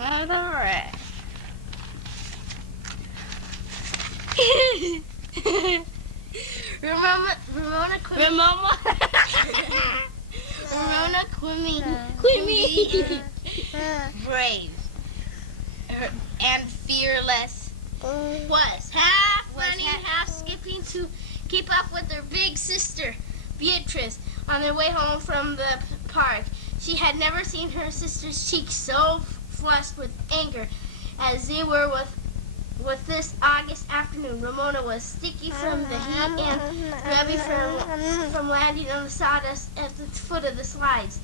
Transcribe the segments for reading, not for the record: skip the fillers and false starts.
Alright. Ramona Quimby. Ramona Quimby. Brave and fearless. Was half running, half skipping to keep up with her big sister, Beatrice, on their way home from the park. She had never seen her sister's cheeks so flushed with anger as they were with this August afternoon. Ramona was sticky from the heat and grubby from landing on the sawdust at the foot of the slides.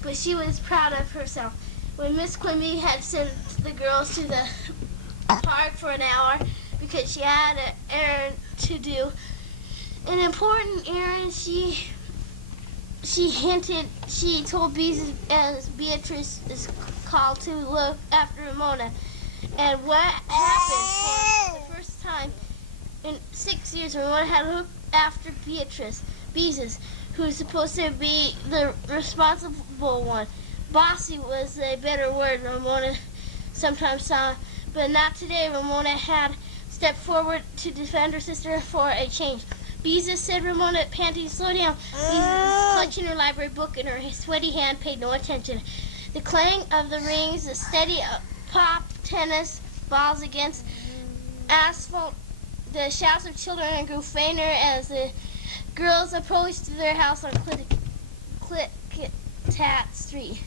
But she was proud of herself. When Miss Quimby had sent the girls to the park for an hour because she had an errand to do, an important errand, she told Beatrice as Beatrice is called to look after Ramona. And what happened for the first time in 6 years, Ramona had looked after Beatrice, who was supposed to be the responsible one. Bossy was a better word Ramona sometimes saw, but not today. Ramona had stepped forward to defend her sister for a change. Beezus, said Ramona, panting, slow down. Beezus, clutching her library book in her sweaty hand, paid no attention. The clang of the rings, the steady pop tennis balls against asphalt, the shouts of children grew fainter as the girls approached their house on Click-Tat Street.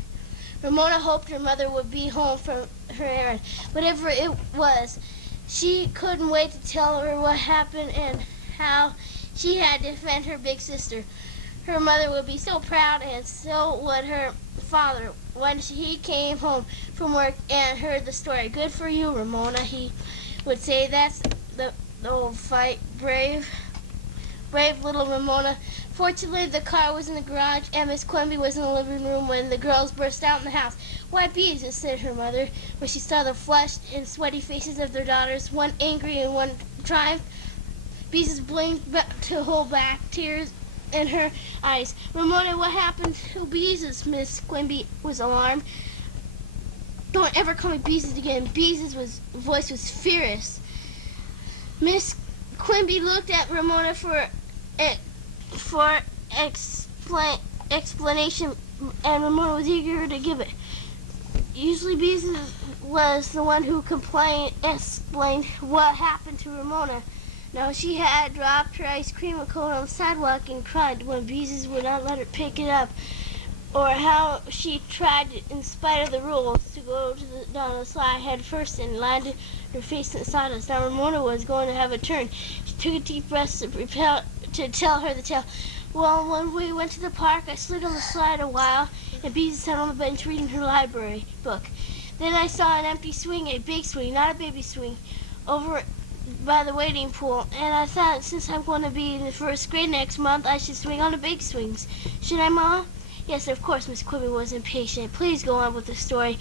Ramona hoped her mother would be home from her errand. Whatever it was, she couldn't wait to tell her what happened and how she had to defend her big sister. Her mother would be so proud, and so would her father when he came home from work and heard the story. Good for you, Ramona, he would say. That's the old fight. Brave little Ramona. Fortunately, the car was in the garage, and Miss Quimby was in the living room when the girls burst out in the house. Why, Beezus, said her mother, when she saw the flushed and sweaty faces of their daughters, one angry and one triumph. Beezus blinked to hold back tears in her eyes. Ramona, what happened to Beezus? Miss Quimby was alarmed. Don't ever call me Beezus again. Beezus' voice was fierce. Miss Quimby looked at Ramona for explanation, and Ramona was eager to give it. Usually Beezus was the one who explained what happened to Ramona. Now she had dropped her ice cream cone on the sidewalk and cried when Beezus would not let her pick it up, or how she tried, in spite of the rules, to go down the slide head first and landed her face in the sawdust. Now Ramona was going to have a turn. She took a deep breath to tell her the tale. Well, when we went to the park, I slid on the slide a while, and Beezus sat on the bench reading her library book. Then I saw an empty swing, a big swing, not a baby swing, over by the wading pool, and I thought, since I'm going to be in the first grade next month, I should swing on the big swings. Should I, Ma? Yes, of course. Miss Quimby was impatient. Please go on with the story.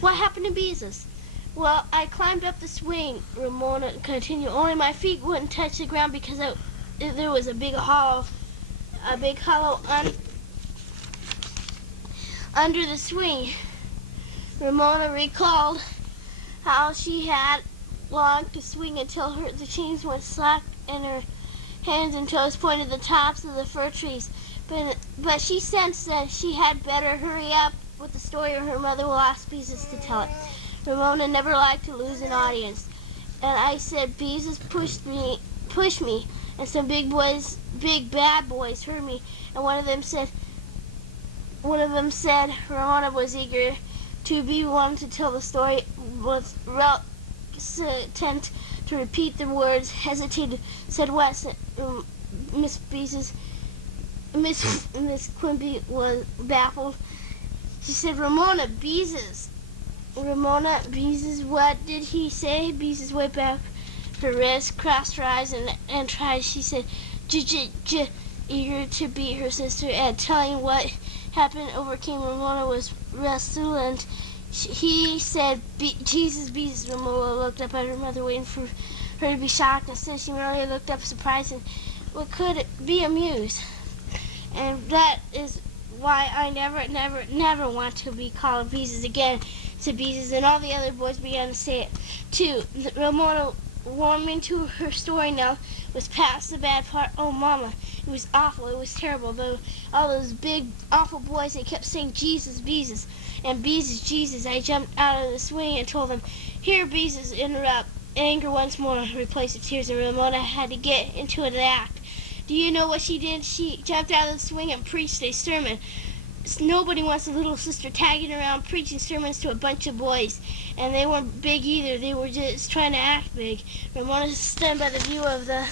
What happened to Beezus? Well, I climbed up the swing, Ramona continued. Only my feet wouldn't touch the ground because there was a big hollow under the swing. Ramona recalled how she had longed to swing until the chains went slack and her hands and toes pointed to the tops of the fir trees. But she sensed that she had better hurry up with the story or her mother will ask Beezus to tell it. Ramona never liked to lose an audience. And I said, Beezus pushed me, and some big bad boys heard me, and one of them said Ramona was eager to be one to tell the story with reluctant to repeat the words, hesitated, said what? Miss Quimby was baffled. She said, Ramona, Beezus, what did he say? Beezus wiped back her wrist, crossed her eyes, and tried. She said, eager to beat her sister, and telling what happened overcame Ramona was resolute. He said, Jesus, Beezus. Ramona looked up at her mother, waiting for her to be shocked. Instead, she merely looked up surprised and what could be amused. And that is why I never want to be called Beezus again," said Beezus, and all the other boys began to say it too. Ramona, warming to her story now, was past the bad part. "Oh, Mama, it was awful, it was terrible. All those big, awful boys, they kept saying, 'Jesus, Beezus,' and 'Beezus, Jesus.' I jumped out of the swing and told them." Here Beezus interrupted. Anger once more replaced the tears, and Ramona had to get into the act. Do you know what she did? She jumped out of the swing and preached a sermon. Nobody wants a little sister tagging around preaching sermons to a bunch of boys. And they weren't big either. They were just trying to act big. Ramona was stunned by the view of the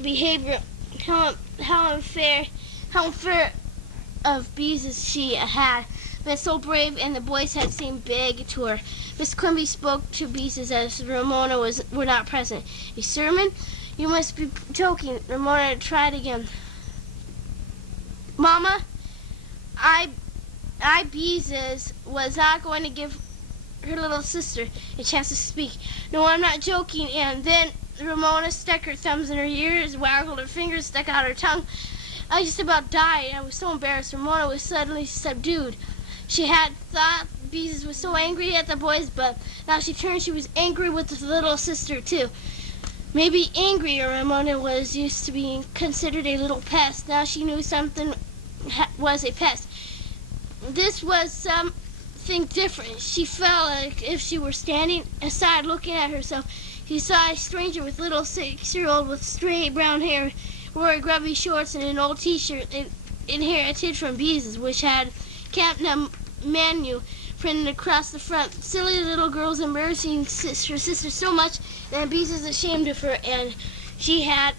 behavior. How unfair of Beezus she had been so brave, and the boys had seemed big to her. Miss Quimby spoke to Beezus as Ramona were not present. "A sermon? You must be joking." Ramona tried again. "Mama, I Beezus was not going to give her little sister a chance to speak." "No, I'm not joking." And then Ramona stuck her thumbs in her ears, waggled her fingers, stuck out her tongue. I just about died. I was so embarrassed. Ramona was suddenly subdued. She had thought Beezus was so angry at the boys, but now she turned. She was angry with the little sister too. Maybe angrier. Ramona was used to being considered a little pest. Now she knew something was a pest. This was something different. She felt like if she were standing aside looking at herself. She saw a stranger with little 6-year-old with straight brown hair, wore grubby shorts and an old T-shirt inherited from Beezus, which had Camp Menu printed across the front. Silly little girl's embarrassing her sister so much that Beezus was ashamed of her, and she had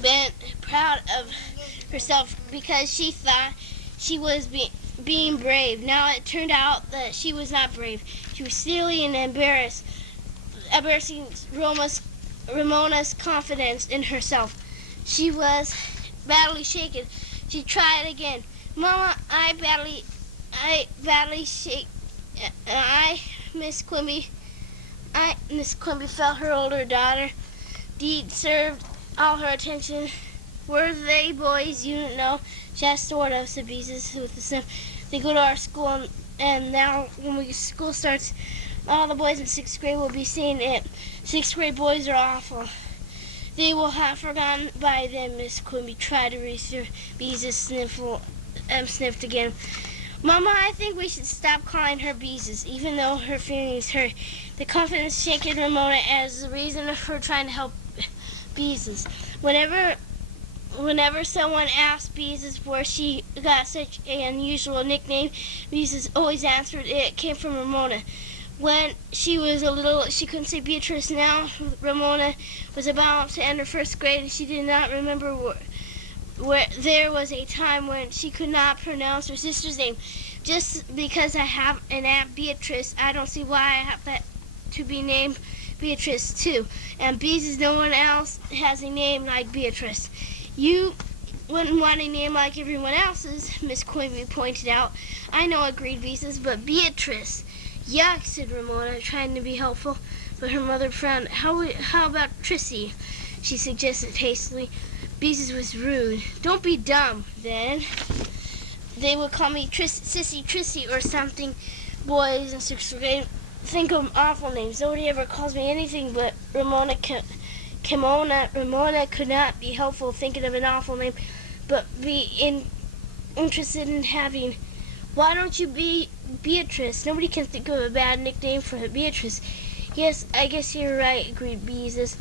been proud of herself because she thought she was being brave. Now it turned out that she was not brave. She was silly and embarrassing Ramona's confidence in herself. She was badly shaken. She tried again. "Mama, I badly shake. Miss Quimby." Miss Quimby felt her older daughter deserved all her attention. "Were they boys you know?" "She asked sort of," said Beezus with a sniff. "They go to our school, and now when school starts, all the boys in 6th grade will be seeing it. 6th grade boys are awful. They will have forgotten by then." Miss Quimby tried to reassure. Beezus sniffed again. "Mama, I think we should stop calling her Beezus, even though her feelings hurt." The confidence shaken Ramona as the reason of her trying to help Beezus. Whenever someone asked Beezus where she got such an unusual nickname, Beezus always answered it came from Ramona. When she was little, she couldn't say Beatrice. Now Ramona was about to enter 1st grade, and she did not remember where there was a time when she could not pronounce her sister's name. "Just because I have an Aunt Beatrice, I don't see why I have to be named Beatrice too. And Beezus, no one else has a name like Beatrice." "You wouldn't want a name like everyone else's," Miss Quimby pointed out. "I know," agreed Beezus, "but Beatrice." "Yuck," said Ramona, trying to be helpful, but her mother frowned. How about Trissy?" she suggested hastily. Beezus was rude. "Don't be dumb, then. They would call me Sissy Trissy or something. Boys in 6th grade think of awful names. Nobody ever calls me anything but Ramona. Ramona could not be helpful thinking of an awful name, but be interested in having. "Why don't you be Beatrice? Nobody can think of a bad nickname for Beatrice." "Yes, I guess you're right," agreed Beezus.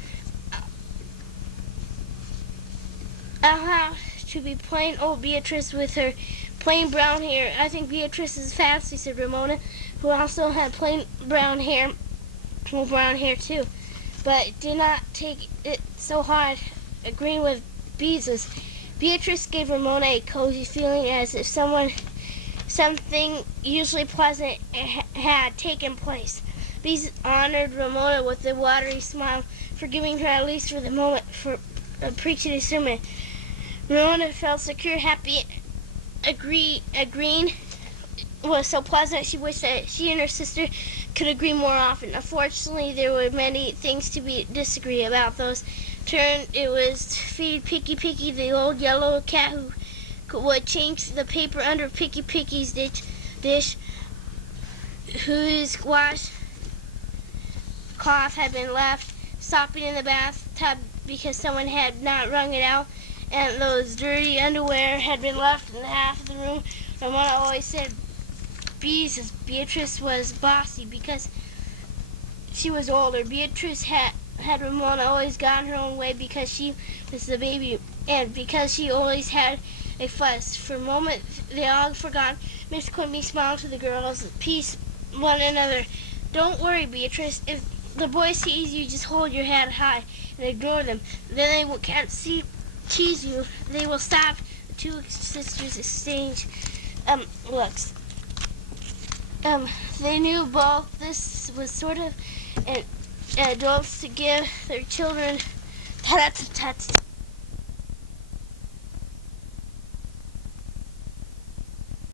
"I'll have to be plain old Beatrice with her plain brown hair." "I think Beatrice is fancy," said Ramona, who also had plain brown hair, too, but did not take it so hard agreeing with Beezus. Beatrice gave Ramona a cozy feeling, as if something usually pleasant had taken place. Beezus honored Ramona with a watery smile, forgiving her at least for the moment for preaching a sermon. Ramona felt secure, happy. Agreeing was so pleasant, she wished that she and her sister could agree more often. Unfortunately, there were many things to disagree about. Those turn it was to feed Picky, the old yellow cat who would change the paper under Picky's dish, whose washcloth had been left sopping in the bathtub because someone had not wrung it out, and those dirty underwear had been left in half of the room. Ramona always said Beatrice was bossy because she was older. Beatrice had Ramona always gotten her own way because she was the baby, and because she always had a fuss. For a moment, they all forgot. Miss Quimby smiled to the girls, peace one another. Don't worry, Beatrice. If the boy sees you, just hold your head high and ignore them. Then they can't tease you. They will stop. The two sisters exchanged looks. They knew both this was sort of an adults to give their children